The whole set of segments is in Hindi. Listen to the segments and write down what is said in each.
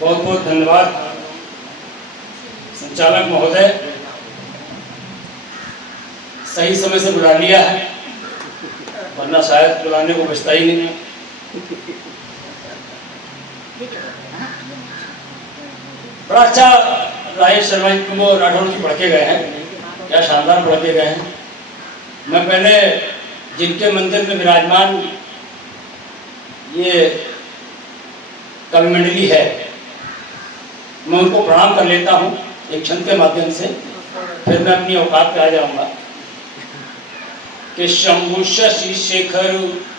बहुत बहुत धन्यवाद संचालक महोदय, सही समय से बुला लिया है, वरना शायद बुलाने को बचता ही नहीं। बड़ा अच्छा राजेश शर्मा जी को राठौर जी पढ़ के गए हैं, क्या शानदार पढ़ के गए हैं। मैं पहले जिनके मंदिर में विराजमान ये कवि मंडली है, मैं उनको प्रणाम कर लेता हूँ एक क्षण के माध्यम से, फिर मैं अपनी औकात पे आ जाऊंगा। कि शंभु शशि शेखर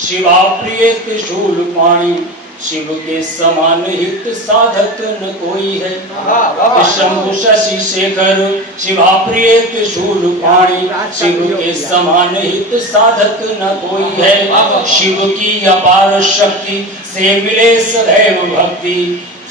शिवा प्रिय त्रिशूल पाणी, शिव के समान हित साधक न कोई है। कि शंभु शशि शेखर शिवा प्रिय त्रिशूल पाणी, शिव के समान हित साधक न कोई है। शिव की अपार शक्ति से मिले सदैव भक्ति,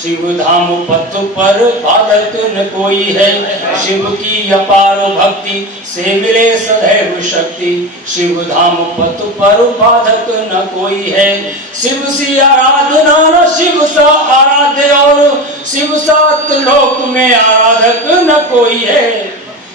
शिव धाम पथ पर बाधक न कोई है। शिव की अपार भक्ति से मिले सदैव शक्ति, शिव धाम पथ पर बाधक न कोई है। शिव सी आराधना न शिव सा आराध्य, और शिव सात लोक में आराधक न कोई है।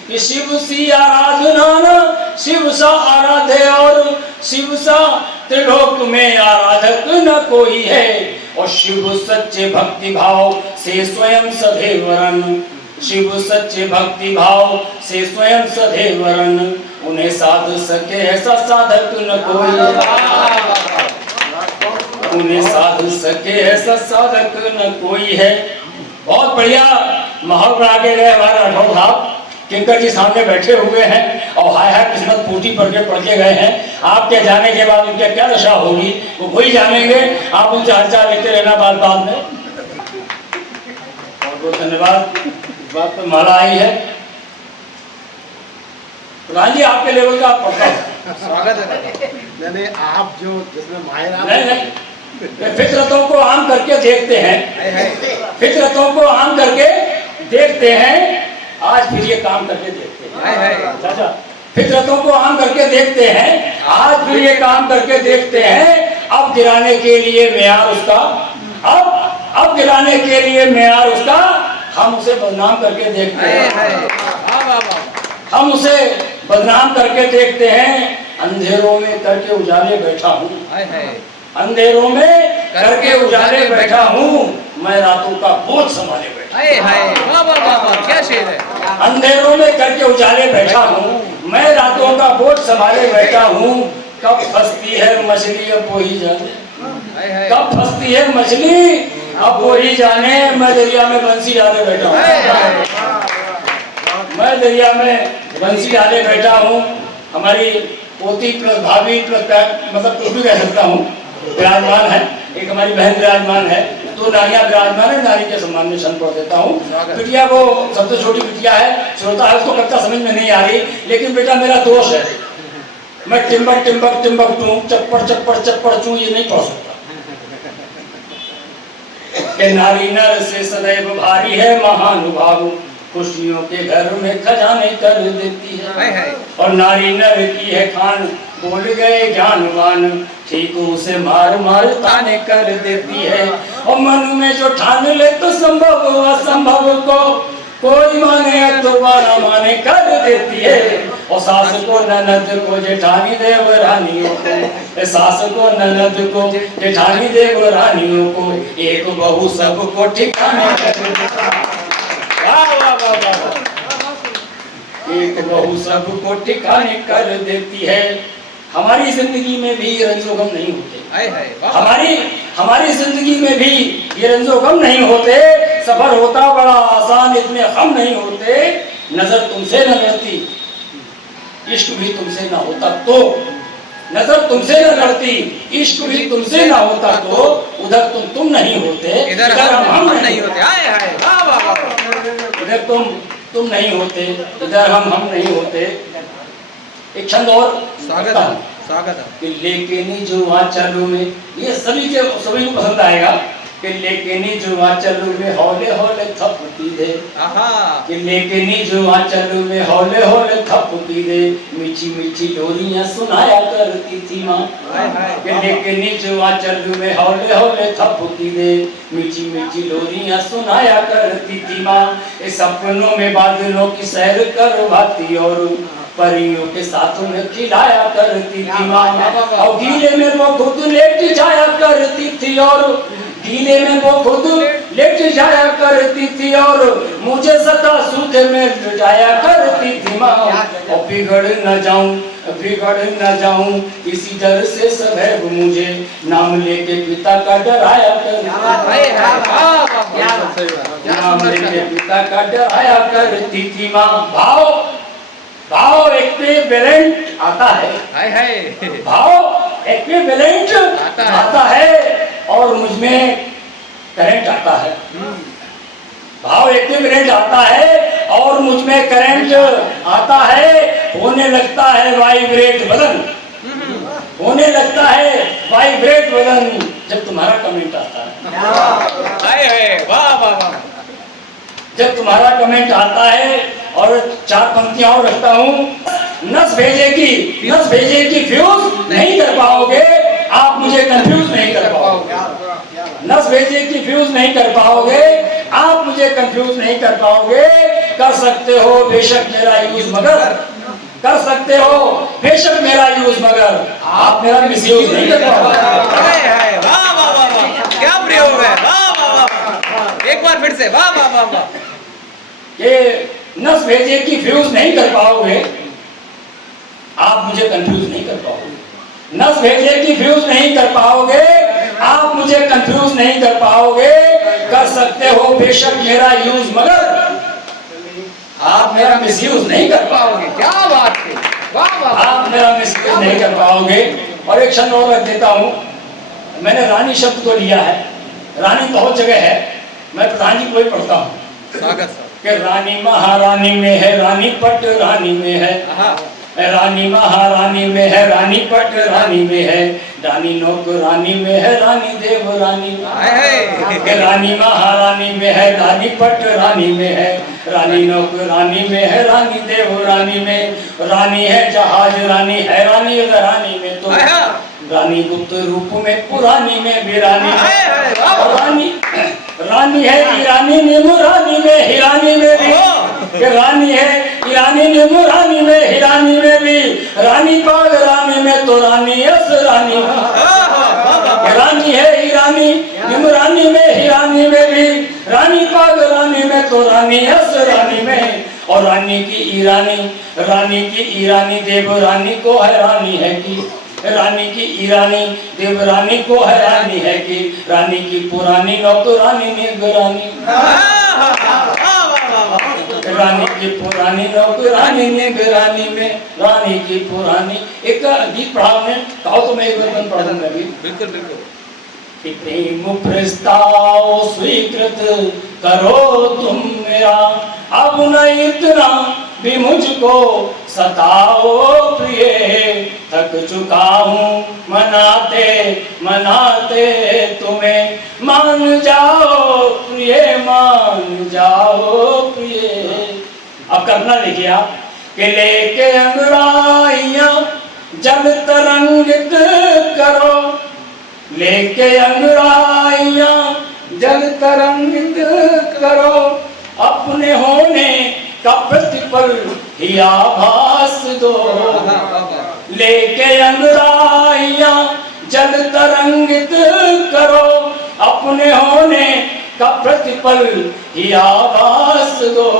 कि शिव सी आराधना न शिव सा आराध्य, और शिव सा त्रिलोक में आराधक न कोई है। और शिव सच्चे भक्ति भाव से स्वयं सदैव रन, शिव सच्चे भक्ति भाव से स्वयं सदैव रन, उन्हें साध सके ऐसा साधक न कोई, उन्हें साध सके ऐसा साधक न कोई है। बहुत बढ़िया माहौल बना के गए हमारे राठौर साहब, किंकर जी सामने बैठे हुए हैं और हाय हाय किस्मत फूटी पढ़ के गए हैं। आपके जाने के बाद उनकी क्या दशा होगी वो वही जानेंगे, आप उनसे हालचाल लेते रहना बाद में। बहुत बहुत धन्यवाद। इस बात पर माला आई है। प्रधान जी आपके लेवल का पक्का स्वागत है। मैंने आप जो जिसमें माहिर नहीं, फितरतों को आम करके देखते हैं, फितरतों को आम करके देखते हैं, आज फिर ये काम करके देखते हैं। चाचा फितरतों को आम करके देखते हैं, आज फिर ये काम करके देखते हैं। अब गिराने के लिए मेयार उसका, अब गिराने के लिए मेयार उसका, हम उसे बदनाम करके देखते हैं, हम उसे बदनाम करके देखते हैं। अंधेरों में करके उजाले बैठा हूँ, अंधेरों में करके उजाले बैठा हूँ, मैं रातों का बोझ संभाले बैठा। क्या शेर है। अंधेरों में करके उजाले बैठा हूँ, मैं रातों का बोझ संभाले बैठा हूँ। कब फंसती है मछली अब वो ही जाने, कब फंसती है मछली अब वो ही जाने। मैं दरिया में बंसी डाले बैठा हूँ, मैं दरिया में बंसी डाले बैठा हूँ। हमारी पोती प्लस भाभी प्लस मतलब कुछ भी कह सकता हूँ विराजमान है, एक हमारी बहन विराजमान है, दो नारियां विराजमान है। नारी के सम्मान में क्षण पढ़ देता हूँ। बिटिया वो सबसे छोटी बिटिया है, श्रोता है, उसको कच्चा समझ में नहीं आ रही, लेकिन बेटा मेरा दोष है, मैं टिम्बक टिम्बक टिम्बक टू चप्पड़ चप्पड़ चप्पड़ चू ये नहीं पढ़ सकता। कि नारी नर से सदैव भारी है महानुभाव, खुशियों के घर में खजाने कर देती है। और नारी नर की है खान, बोल गए ज्ञानवान, ठीक उसे मार मार ताने कर देती है। और मन में जो ठान ले तो संभव असंभव को कोई माने अथवा न माने कर देती है। और सास को ननद को जेठानी देवरानियों को, सास को ननद को जेठानी देवरानियों को, एक बहू सबको ठिकाने कर देती है। एक बहू सबको ठिकाने कर देती है। हमारी जिंदगी में भी रंजो गम नहीं होते, हमारी जिंदगी में भी ये रंजो गम नहीं होते। सफर होता बड़ा आसान, इतने हम नहीं होते। नजर तुमसे न लड़ती, इश्क भी तुमसे ना होता तो, नजर तुमसे न लड़ती, इश्क भी तुमसे ना होता तो, उधर तुम नहीं होते, इधर हम नहीं होते। इधर तुम नहीं होते, इधर हम नहीं होते। एक छंद और स्वागत है। लेकिन जो आंचलों में, ये सभी को पसंद आएगा। कि लेकिन जुआ चलू में हौले हौले थपकी दे, कि लेकिन जुआ चलू में हौले हौले थपकी दे, मीठी मीठी लोरियां सुनाया करती थी माँ। कि लेकिन जुआ चलू में हौले हौले थपकी दे, मीठी मीठी लोरियां सुनाया करती थी माँ। इस सपनों में बादलों की सैर करवाती और परियों के साथ उन्हें खिलाया करती थी माँ। और गीले में वो खुद लेट जाया करती थी, और गीले में वो खुद लेट जाया करती थी, और मुझे सता सूखे में लुटाया करती थी माँ। और बिगड़ न जाऊं इसी डर से सदैव मुझे नाम लेके पिता का डराया करती, नाम लेके पिता का डराया करती थी माँ। भाव एक्विवेलेंट आता है, भाव एक्विवेलेंट आता है और मुझमें करंट आता है। भाव एक्विवेलेंट आता है और मुझमें करंट आता है। होने लगता है वाइब्रेट बदन, होने लगता है वाइब्रेट बदन जब तुम्हारा कमेंट आता है। वाह वाह वाह। जब तुम्हारा कमेंट आता है। और 4 पंक्तियां और रखता हूँ। नस भेजे की फ्यूज नहीं कर पाओगे आप, मुझे कंफ्यूज नहीं कर पाओगे। नस भेजे की फ्यूज नहीं कर पाओगे आप, मुझे कंफ्यूज नहीं कर पाओगे। कर सकते हो बेशक मेरा यूज मगर, कर सकते हो बेशक मेरा यूज मगर आप मेरा मिसयूज नहीं कर पाओगे। वाह वाह वाह, क्या प्रयोग है, वाह वाह वाह। एक बार फिर से वाह वाह वाह वाह। ये नस भेजे की फ्यूज नहीं कर पाओगे आप, मुझे कंफ्यूज नहीं कर पाओगे। नस भेजे की फ्यूज नहीं कर पाओगे आप, मुझे कंफ्यूज नहीं कर पाओगे। कर सकते हो बेशक मेरा यूज मगर आप मेरा मिसयूज नहीं कर पाओगे। क्या बात है, वाह वाह। आप मेरा मिसयूज नहीं कर पाओगे। और एक क्षण और रख देता हूँ। मैंने रानी शब्द को लिया है, रानी बहुत जगह है, मैं प्रधान जी को ही पढ़ता हूँ कि रानी महारानी में है, रानी पट रानी में है, रानी महारानी में है, रानी पट रानी में है, रानी नौक रानी में है, रानी देव रानी में, रानी महारानी में है, रानी पट रानी में है, रानी नौक रानी में है, रानी देव रानी में। रानी है जहाज रानी है, रानी रानी में तो रानी गुप्त रूप में पुरानी में भी रानी है। रानी रानी है ईरानी निमुरानी में, हिरानी में भी रानी है, ईरानी निमुरानी में, हिरानी में भी रानी पाग रानी में तो रानी अस रानी, रानी है ईरानी निमुरानी में, हिरानी में भी रानी पाग रानी में तो रानी अस रानी में। और रानी की ईरानी देव रानी को है रानी है कि, रानी की ईरानी देवरानी को है रानी है कि, रानी की पुरानी नौकरानी निगरानी, रानी की पुरानी नौकरानी निगरानी में, रानी की पुरानी। एक गीत पढ़ा मैं, कहो तो मैं एक बार पढ़ दूंगा भी। बिल्कुल बिल्कुल। कि प्रेम प्रस्ताव स्वीकृत करो तुम मेरा, अब न इतना भी मुझको सताओ प्रिय, थक चुका हूँ मनाते मनाते तुम्हें, मान जाओ प्रिय मान जाओ प्रिय। अब कल्पना देखिए आप कि लेके अंगड़ाइयाँ जल तरंगित करो, लेके अंगड़ाइयाँ जल तरंगित करो, अपने होने का प्रतिपल ही आभास दो। लेके अंगड़ाइयाँ जल तरंगित करो, अपने होने का प्रतिपल ही आभास दो।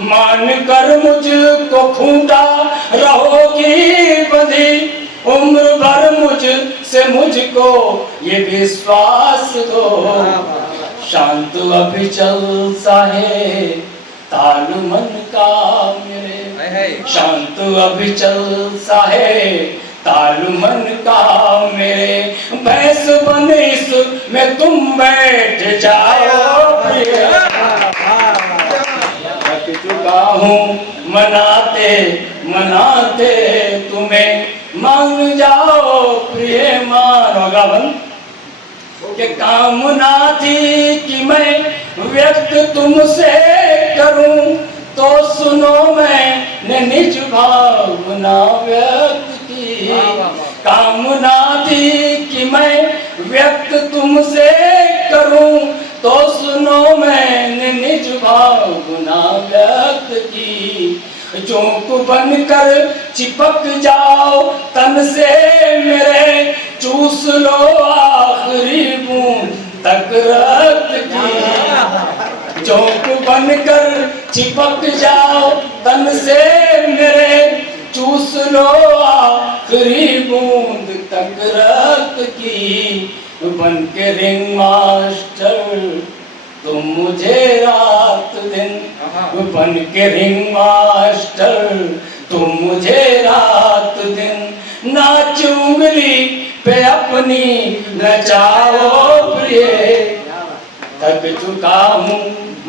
मान कर मुझको खूंटा रहोगी बंधी, उम्र भर मुझ से मुझको ये विश्वास दो। शांत अभिचल सा है ताल मन का मेरे, शांत अभिचल सा है ताल मन का मेरे, भैंस बन इसमें तुम बैठ जाओ प्रिय, थक चुका हूँ मनाते मनाते तुम्हें, मान जाओ प्रिय मान। गावन कि कामना थी कि मैं व्यक्त तुमसे करूं, तो सुनो मैंने निज भावना व्यक्त की। कामना थी कि मैं व्यक्त तुमसे करूं, तो सुनो मैंने निज भावना व्यक्त की। जोंक बनकर चिपक जाओ तन से मेरे, चूस लो आखिरी बूंद तक रक्त की। जोंक बनकर चिपक जाओ तन से मेरे, चूस लो आखिरी बूंद तक रक्त की। बन के रिंग मास्टर तुम मुझे रात दिन, बन के रिंग मास्टर तुम मुझे रात दिन। नाच उंगली पे अपनी नचाओ प्रिय, थक चुका हूँ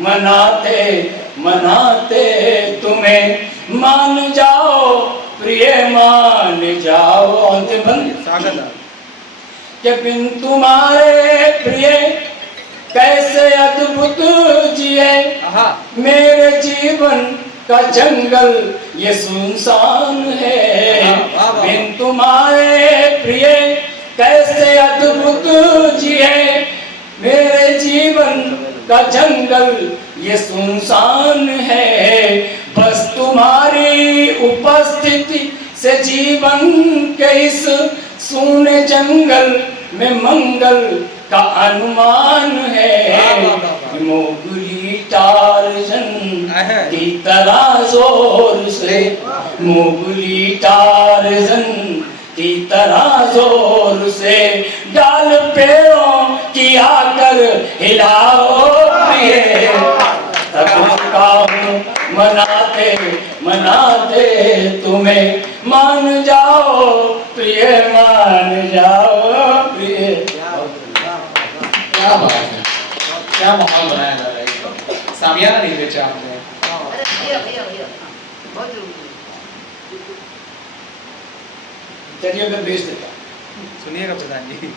मनाते मनाते तुम्हें। मान जाओ प्रिय मान जाओ। अंतिम बंद कि बिन तुम्हारे प्रिय कैसे अद्भुत जिए, मेरे जीवन का जंगल ये सुनसान है। बिन तुम्हारे प्रिय कैसे अद्भुत जिए, मेरे जीवन का जंगल ये सुनसान है। बस तुम्हारी उपस्थिति से जीवन के इस सूने जंगल में मंगल का अनुमान है। मोगली टार्जन की तरह जोर से, मोगली टार्जन की तरह जोर से, डाल पेड़ों की आकर हिलाओ प्रिय। थक चुका हूँ मनाते मनाते तुम्हें, मान जाओ प्रिय मान जाओ प्रिय। क्या बात है, क्या माहौल बनाया जा रहा है। सामियाना नहीं बेचा आपने। चलिए मैं भेज देता। सुनिएगा प्रधान जी,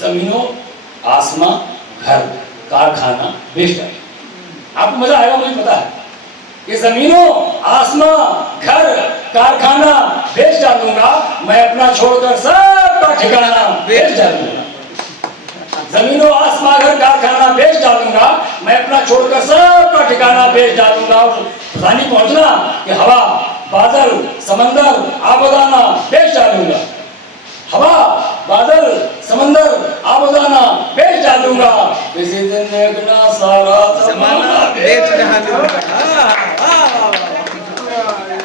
जमीनों आसमां घर कारखाना बेच डालिए, आपको मजा आएगा मुझे पता है। ये जमीनों आसमां घर कारखाना बेच डालूंगा, मैं अपना छोड़कर सबका ठिकाना बेच डालूंगा। जमीनों आसमां घर कारखाना बेच डालूंगा, मैं अपना छोड़कर सबका ठिकाना बेच डालूंगा। रानी पहुंचना कि हवा बादल समंदर आबोदाना बेच डालूंगा, हवा बादल समंदर आबोदाना बेच डालूंगा। किसी दिन देखना सारा जमाना बेच डालूंगा।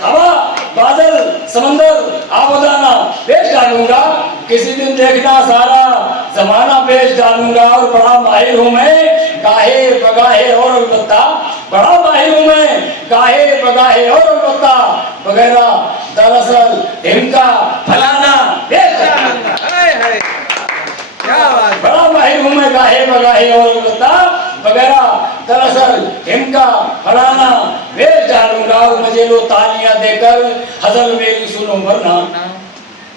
हवा बादल समंदर आबोदाना बेच डालूंगा, किसी दिन देखना सारा जमाना बेच डालूंगा। और बड़ा माहिर हूँ मैं गाहे बगाहे और अलबत्ता, बड़ा माहिर हूँ मैं गाहे बगाहे और अलबत्ता, वगैरह दरअसल इनका फलाना बेच डालूंगा। क्या बात, बड़ा माहिर हूँ मैं गाहे बगाहे और अलबत्ता, वगैरह दरअसल इनका फलाना बेच डालूंगा। और मजे लो तालियां देकर हजल मेरी सुनो वरना,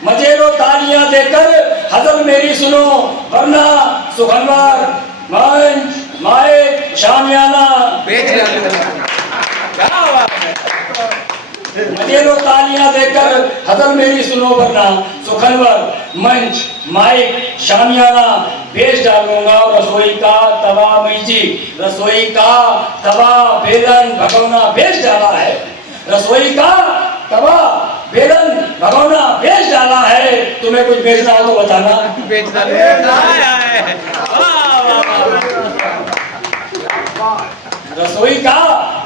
मजे लो तालियां देकर हजल मेरी सुनो वरना, सुखनवार मंच माइक शामियाना बेच डालूंगा। क्या बात है, मजे लो तालियां देकर हजल मेरी सुनो वरना, सुखनवर मंच माइक शामियाना बेच डालूंगा। और रसोई का तवा मीची, रसोई का तवा बेलन भगोना बेच डाला है, रसोई का तवा बेलन भगोना बेच डाला है। तुम्हें कुछ बेचना हो तो बताना। बेच डालूंगा। रसोई का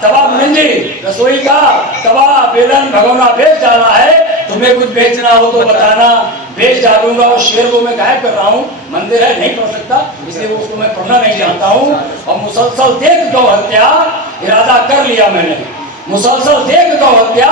तवा बुलंदी, रसोई का तवा बेलन भगोना बेच डाला है। तुम्हें कुछ बेचना हो तो बताना, बेच डालूंगा। और शेर को मैं गायब कर रहा हूँ, मंदिर है नहीं पढ़ सकता, इसलिए उसको मैं पढ़ना नहीं चाहता हूँ। और मुसलसल देख गौ हत्या इरादा कर लिया मैंने, मुसलसल देख गौ हत्या